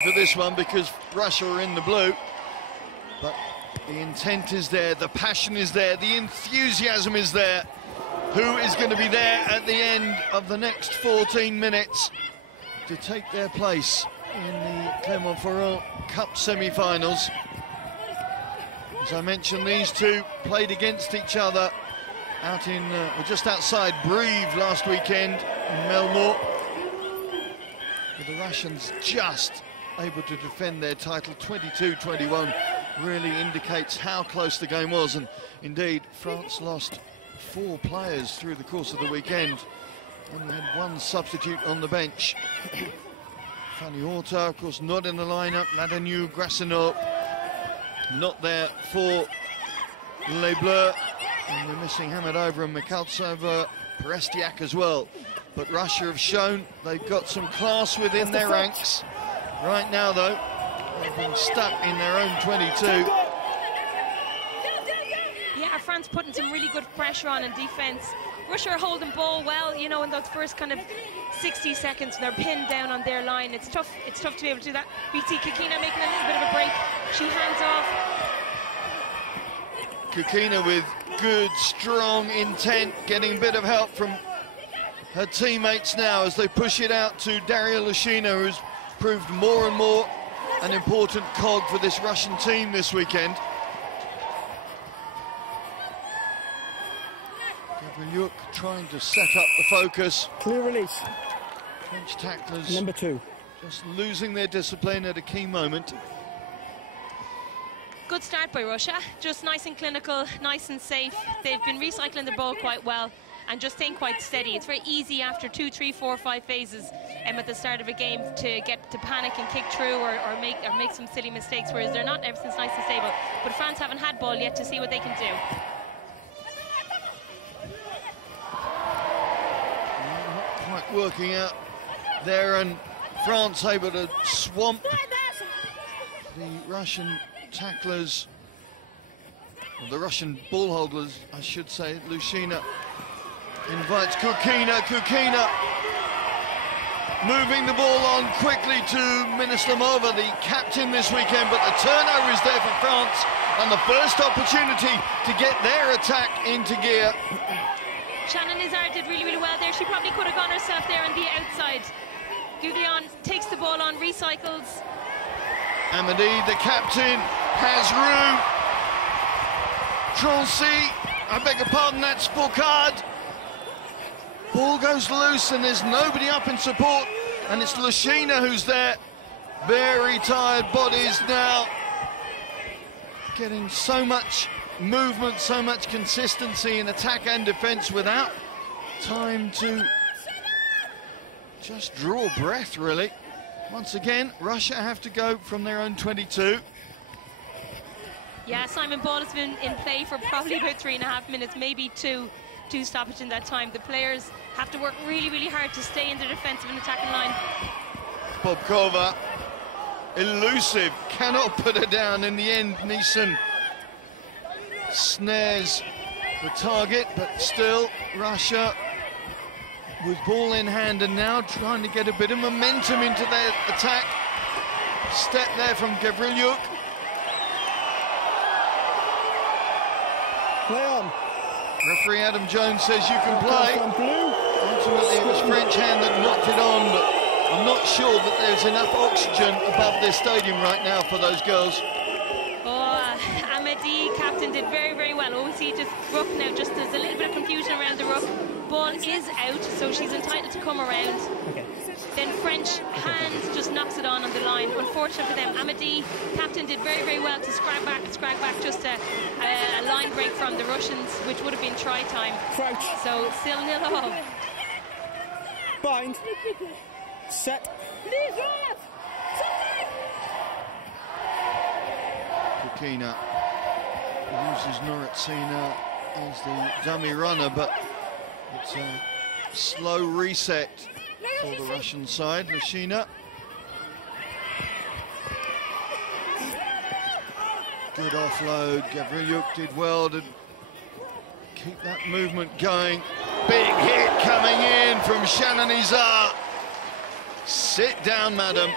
for this one because Russia are in the blue, but the intent is there, the passion is there, the enthusiasm is there. Who is going to be there at the end of the next 14 minutes to take their place in the Clermont Cup semi-finals? As I mentioned, these two played against each other out in, just outside Brive last weekend in Melmort. But the Russians just able to defend their title. 22-21 really indicates how close the game was, and indeed France lost 4 players through the course of the weekend. Only had 1 substitute on the bench. Fanny Horta, of course, not in the lineup. Ladanu, Grassinot, not there for Les Bleus. And they're missing Hamadova and Mikhaltsova, Perestiak as well. But Russia have shown they've got some class within their ranks. Right now, though, they've been stuck in their own 22. Yeah, France putting some really good pressure on in defence. Russia are holding ball well, you know, in those first kind of 60 seconds. They're pinned down on their line. It's tough to be able to do that. We see Kikina making a little bit of a break. She hands off. Kikina with good, strong intent, getting a bit of help from her teammates now as they push it out to Daria Lushina, who's proved more and more an important cog for this Russian team this weekend. Gavrilyuk trying to set up the focus. Clear release. French tacklers number 2. just losing their discipline at a key moment. Good start by Russia, just nice and clinical, nice and safe. They've been recycling the ball quite well and just staying quite steady. It's very easy after 2, 3, 4, 5 phases at the start of a game to get to panic and kick through or make some silly mistakes, whereas they're not. Everything's nice and stable. But France haven't had ball yet to see what they can do. Not quite working out there, and France able to swamp the Russian tacklers, or the Russian ball holders, I should say. Lushina invites Kukina. Kukina moving the ball on quickly to Minislamova, the captain this weekend, but the turnover is there for France, and the first opportunity to get their attack into gear. Shannon Izard did really, really well there. She probably could have gone herself there on the outside. Gouglion takes the ball on, recycles. Amadi, the captain, has room. Trancy, I beg your pardon, that's Foucault. Ball goes loose and there's nobody up in support, and it's Lushina who's there. Very tired bodies now. Getting so much movement, so much consistency in attack and defence without time to just draw breath, really. Once again, Russia have to go from their own 22. Yeah, Simon Ball has been in play for probably about 3.5 minutes, maybe two stoppage in that time. The players have to work really, really hard to stay in the defensive and attacking line. Bobkova, elusive, cannot put her down. In the end, Neeson snares the target, but still Russia with ball in hand and now trying to get a bit of momentum into their attack. Step there from Gavrilyuk. Play on. Referee Adam Jones says you can play. Ultimately it was French hand that knocked it on, but I'm not sure that there's enough oxygen above this stadium right now for those girls. Amadi, captain, did very, very well. Oh, we see just ruck now, just there's a little bit of confusion around the ruck. Ball is out, so she's entitled to come around. Okay. Then French hand just knocks it on the line. Unfortunate for them. Amadi, captain, did very, very well to scrag back just a line break from the Russians, which would have been try time. Crouch. So still 0-0. Bind. Set. Kukina uses Noritsina as the dummy runner, but it's a slow reset for the Russian side. Lushina. Good offload. Gavrilyuk did well to keep that movement going. Big hit coming in from Shannon Izard. Sit down, madam.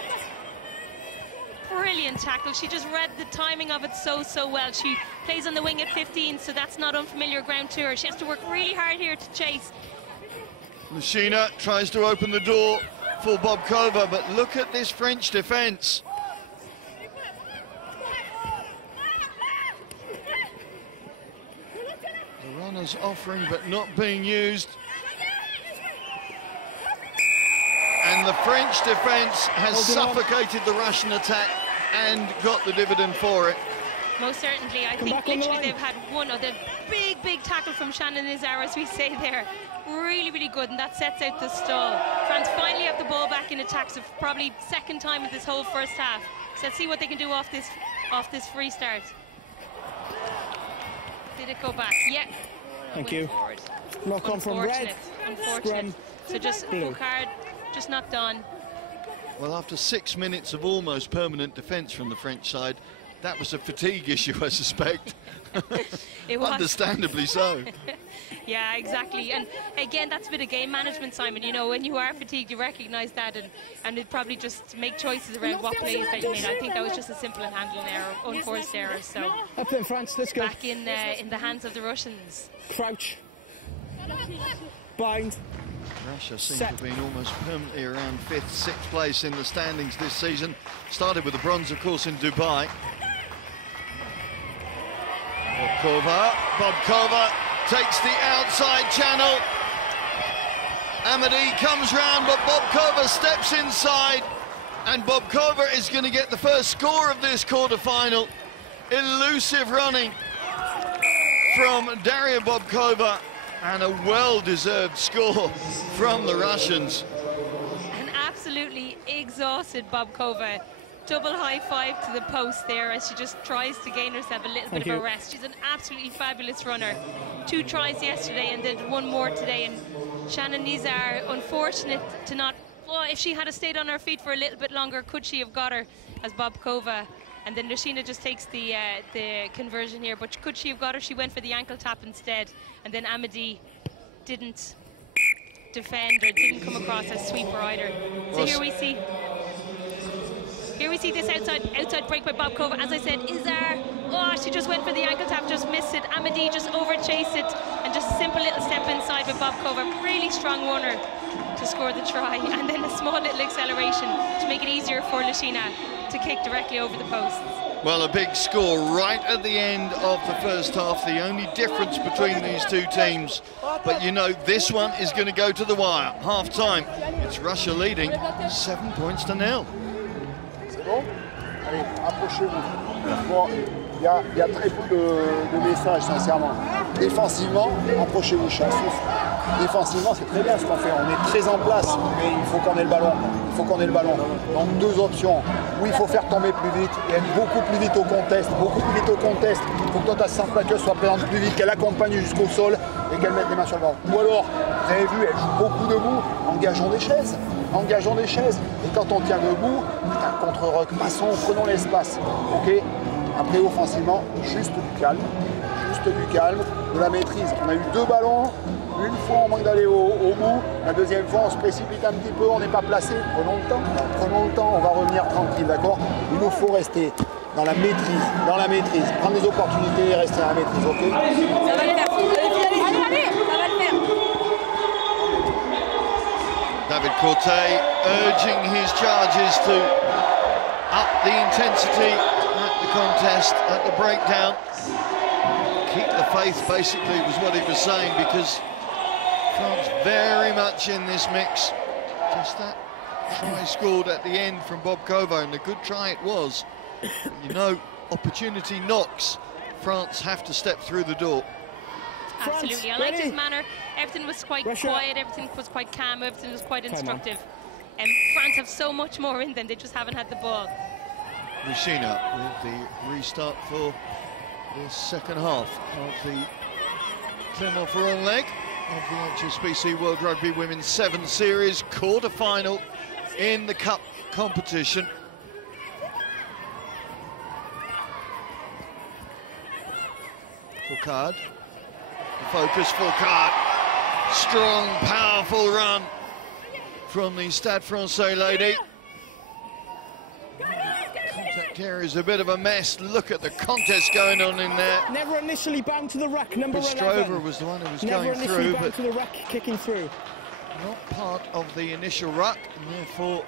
brilliant tackle. She just read the timing of it so well. She plays on the wing at 15, so that's not unfamiliar ground to her. She has to work really hard here to chase. Machina tries to open the door for Bobkova, but look at this French defence. The runners offering but not being used. And the French defence has suffocated the Russian attack and got the dividend for it. Most certainly. I think literally they've had one of the big tackle from Shannon Nizar, as we say there. Really good, and that sets out the stall. France finally have the ball back in attacks of probably second time in this whole first half. So let's see what they can do off this free start. Did it go back? Yeah. Thank you. Forward. Knock on from red. Unfortunate. So just Boucard, just not done. Well, after 6 minutes of almost permanent defence from the French side, that was a fatigue issue, I suspect. It was. Understandably so. Yeah, exactly. And again, that's a bit of game management, Simon. You know, when you are fatigued, you recognise that, and it'd probably just make choices around what plays that you made. I think that was just a simple and handling error, unforced error. So up in France, let's go. Back in the hands of the Russians. Crouch. Bind. Russia seems to have been almost permanently around 5th, 6th place in the standings this season. Started with the bronze, of course, in Dubai. Bobkova takes the outside channel. Amadi comes round, but Bobkova steps inside, and Bobkova is going to get the first score of this quarter-final. Elusive running from Daria Bobkova, and a well-deserved score from the Russians. An absolutely exhausted Bobkova. Double high five to the post there as she just tries to gain herself a little bit of a rest. She's an absolutely fabulous runner. 2 tries yesterday and did 1 more today. And Shannon Nizar, unfortunate to not... Well, if she had stayed on her feet for a little bit longer, could she have got her as Bobkova? And then Lushina just takes the conversion here. But could she have got her? She went for the ankle tap instead. And then Amadi didn't defend or didn't come across as sweeper either. So here we see this outside break by Bobkova. As I said, Izar, oh, she just went for the ankle tap, just missed it. Amadi just overchased it, and just a simple little step inside with Bobkova. Really strong runner to score the try, and then a small little acceleration to make it easier for Lushina to kick directly over the posts. Well, a big score right at the end of the first half, the only difference between these two teams. But you know, this one is going to go to the wire. Half-time, it's Russia leading 7 points to 0. Bon, allez, approchez-vous. Bon, il y a très peu de messages, sincèrement. Défensivement, approchez-vous, chaque souffle. Défensivement, c'est très bien ce qu'on fait. On est très en place, mais il faut qu'on ait le ballon. Il faut qu'on ait le ballon. Donc 2 options. Oui, il faut faire tomber plus vite et être beaucoup plus vite au contest. Beaucoup plus vite au contest. Il faut que notre assistante plaqueuse soit présente plus vite, qu'elle accompagne jusqu'au sol et qu'elle mette les mains sur le ballon. Ou alors, vous avez vu, elle joue beaucoup debout. Engageons des chaises. Engageons des chaises. Et quand on tient debout, un contre-rock, passons, prenons l'espace. Ok. Après, offensivement, juste du calme, de la maîtrise. On a eu 2 ballons. Une fois, on manque d'aller au bout. La deuxième fois, on se précipite un petit peu, on n'est pas placé. Prenons le temps, on va revenir tranquille, d'accord? Il nous faut rester dans la maîtrise, prendre des opportunités et rester dans la maîtrise, ok? Ça va le faire. Allez, ça va le faire. David Cortet urging his charges to up the intensity at the contest, at the breakdown. Keep the faith, basically, was what he was saying, because France very much in this mix. Just that try scored at the end from Bobkova, and a good try it was. You know, opportunity knocks. France have to step through the door. Absolutely, I liked his manner. Everything was quite quiet, everything was quite calm, everything was quite instructive. And France have so much more in them, they just haven't had the ball. Rushina with the restart for the second half of the Clermont leg of the HSBC World Rugby Women's 7th Series quarter-final in the Cup competition. Foucault, the focus, Foucault. Strong, powerful run from the Stade Francais lady. Contact area is a bit of a mess. Look at the contest going on in there. Never initially bound to the ruck, number 11. Bistrova was the one who was going through, but to the ruck, kicking through. Not part of the initial ruck, and therefore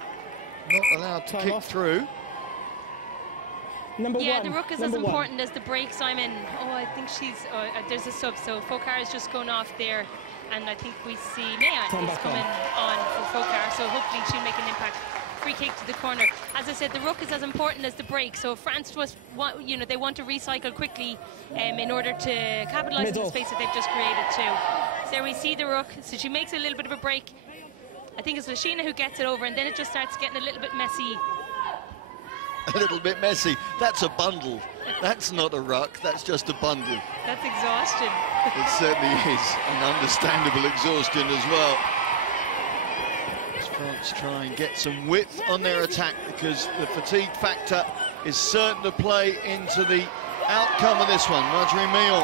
not allowed to kick through. Number yeah, one. the ruck is as important as the break, Simon. Oh, I think she's... there's a sub, so Fokar is just going off there, and I think we see Mayan is coming on for Fokar, so hopefully she'll make an impact. Free kick to the corner. As I said, the ruck is as important as the break, so France was, you know, they want to recycle quickly in order to capitalise on the space that they've just created too. So there we see the ruck, so she makes a little bit of a break. I think it's Lashina who gets it over, and then it just starts getting a little bit messy. A little bit messy. That's a bundle. That's not a ruck, that's just a bundle. That's exhaustion. It certainly is, an understandable exhaustion as well. As France try and get some width on their attack, because the fatigue factor is certain to play into the outcome of this one. Marjorie Millon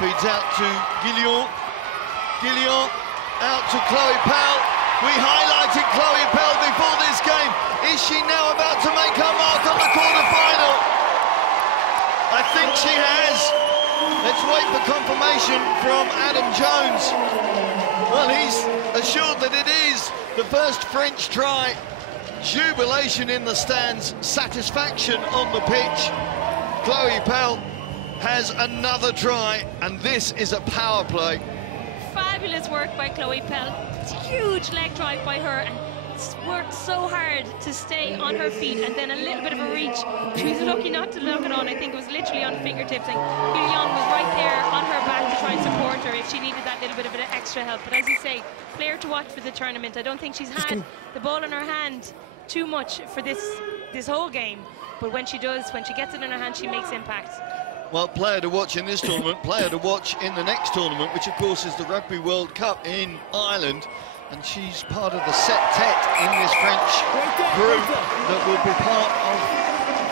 feeds out to Guillon. Guillon out to Chloe Powell. We highlighted Chloe Powell before this game. Is she now about to make her mark on the quarter-final? I think she has. Let's wait for confirmation from Adam Jones. Well, he's assured that it is the first French try. Jubilation in the stands, satisfaction on the pitch. Chloe Powell has another try, and this is a power play. Fabulous work by Chloe Powell. Huge leg drive by her, and worked so hard to stay on her feet, and then a little bit of a reach. She was lucky not to look it on. I think it was literally on fingertips, and Guillon was right there on her back to try and support her if she needed that little bit of extra help. But as you say, player to watch for the tournament. I don't think she's had the ball in her hand too much for this whole game, but when she does, when she gets it in her hand, she makes impact. Well, player to watch in this tournament, player to watch in the next tournament, which of course is the Rugby World Cup in Ireland. And she's part of the septet in this French group that will be part of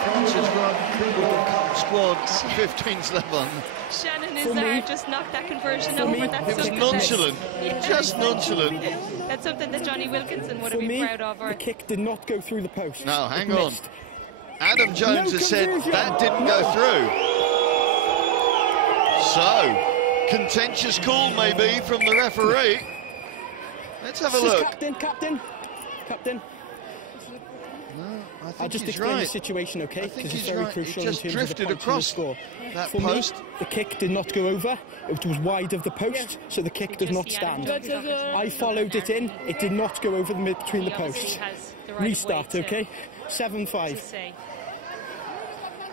France's Rugby World Cup squad, 15's level. Shannon Izard just knocked that conversion over. That's it was nonchalant, just nonchalant. That's something that Johnny Wilkinson would have been proud of. The kick did not go through the post. No, hang on. Adam Jones has said that didn't go through. So, contentious call maybe from the referee. Let's have a look. Captain. No, I think I'll just he's explain right. the situation, okay? Because it's very crucial It just in terms drifted of the across score. that For post. me, the kick did not go over. It was wide of the post, so the kick does not stand. I followed it in. It did not go over between the posts. Restart, okay? 7-5.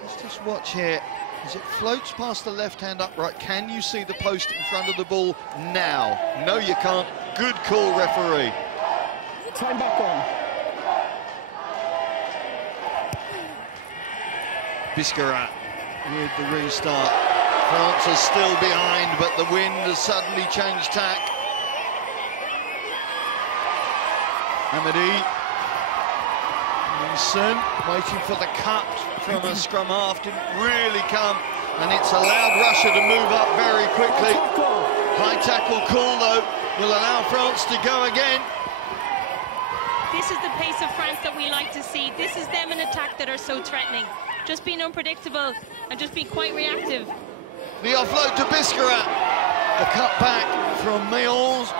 Let's just watch here. As it floats past the left-hand upright, can you see the post in front of the ball now? No, you can't. Good call, referee. Time back on. Biscarat with the restart. France is still behind, but the wind has suddenly changed tack. Amadi. Wilson waiting for the cut from a scrum half, didn't really come, and it's allowed Russia to move up very quickly. High tackle call, though, will allow France to go again. This is the pace of France that we like to see. This is them in attack that are so threatening. Just being unpredictable and just being quite reactive. The offload to Biscarat. The cut back from Mills.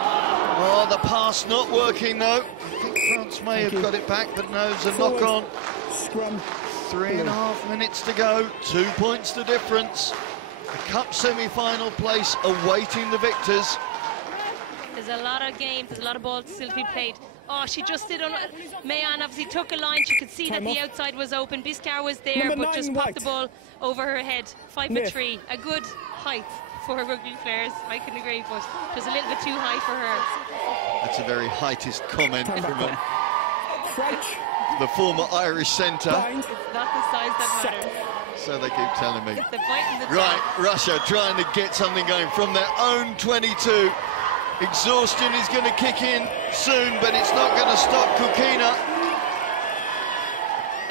Oh, the pass not working, though. I think France may have got it back, but no, it's a knock on. Scrum. 3.5 minutes to go, 2 points the difference. The Cup semi-final place awaiting the victors. There's a lot of games, there's a lot of balls still to be played. Oh, she just did on... Mayan obviously took a line, she could see that the outside was open. Biscar was there, but just popped the ball over her head. 5'3", a good height for rugby players, I can agree, but just a little bit too high for her. That's a very heightist comment from French. The former Irish centre. It's not the size that matters. So they keep telling me. It's the bite in the right, Russia trying to get something going from their own 22. Exhaustion is going to kick in soon, but it's not going to stop Kukina.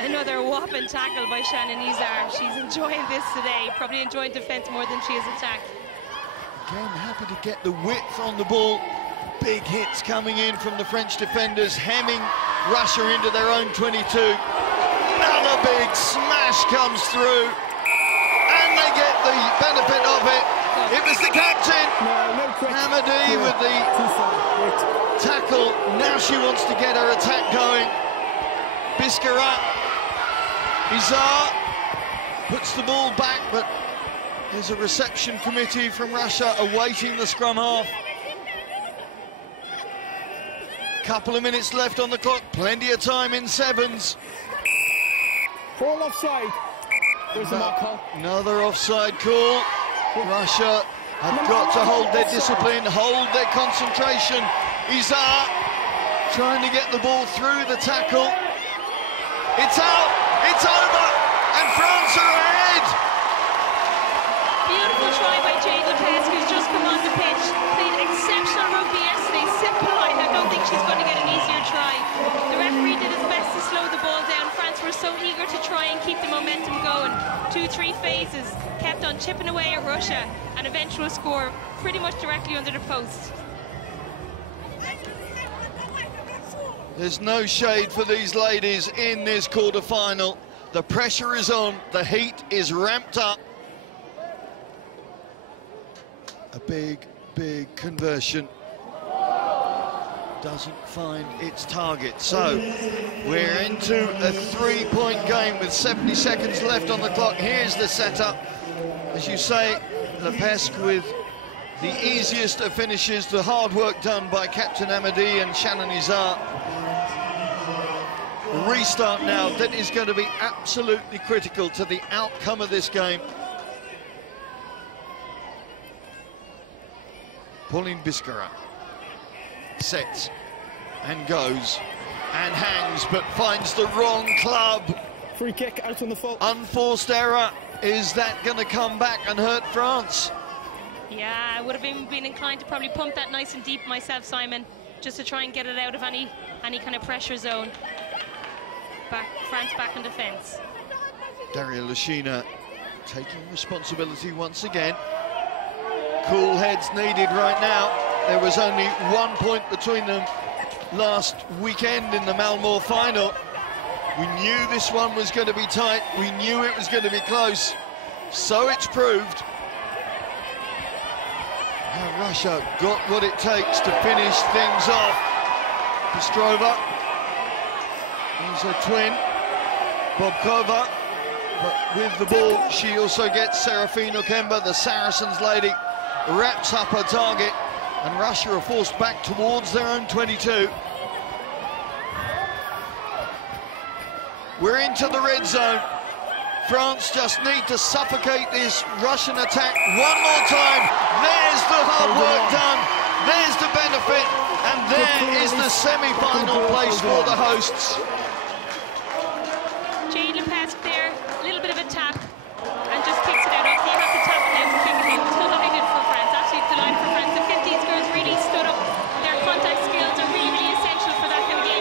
Another whopping tackle by Shannon Izard. She's enjoying this today, probably enjoying defence more than she is attack. Again, happy to get the width on the ball. Big hits coming in from the French defenders, hemming Russia into their own 22. Another a big smash comes through, and they get the benefit of it. It was the captain, Hamadi, with the tackle. Now she wants to get her attack going. Biskara, Izar puts the ball back, but there's a reception committee from Russia awaiting the scrum half. Couple of minutes left on the clock, plenty of time in sevens. All offside. There's the mark call. Another offside call. Russia have got to hold their discipline, hold their concentration. Izar trying to get the ball through the tackle. It's out, it's over, and France are ahead. Beautiful try by Jade Lopez, who's just come on the pitch. Played exceptional rugby yesterday, simple line. I don't think she's going to get an easier try. The referee did his best to slow the ball down. France were so eager to try and keep the momentum going. 2-3 phases, kept on chipping away at Russia, and eventual score pretty much directly under the post. There's no shade for these ladies in this quarter-final. The pressure is on, the heat is ramped up. A big, big conversion doesn't find its target. So we're into a 3-point game with 70 seconds left on the clock. Here's the setup. As you say, Lepesque with the easiest of finishes, the hard work done by Captain Hamadi and Shannon Izar. Restart now that is going to be absolutely critical to the outcome of this game. Pauline Biskara sets and goes and hangs, but finds the wrong club. Free kick out on the full. Unforced error. Is that going to come back and hurt France? Yeah, I would have been inclined to probably pump that nice and deep myself, Simon, just to try and get it out of any kind of pressure zone. France back in defence. Daria Lashina taking responsibility once again. Cool heads needed right now. There was only 1 point between them last weekend in the Malmö final. We knew this one was going to be tight. We knew it was going to be close. So it's proved. Now Russia got what it takes to finish things off. Pestrova. Here's her twin, Bobkova. But with the ball, she also gets Serafino Kemba, the Saracens lady, wraps up her target, and Russia are forced back towards their own 22. We're into the red zone. France just need to suffocate this Russian attack one more time. There's the hard work done. There's the benefit. And there is the semi-final place for the hosts. Jade Lepesque there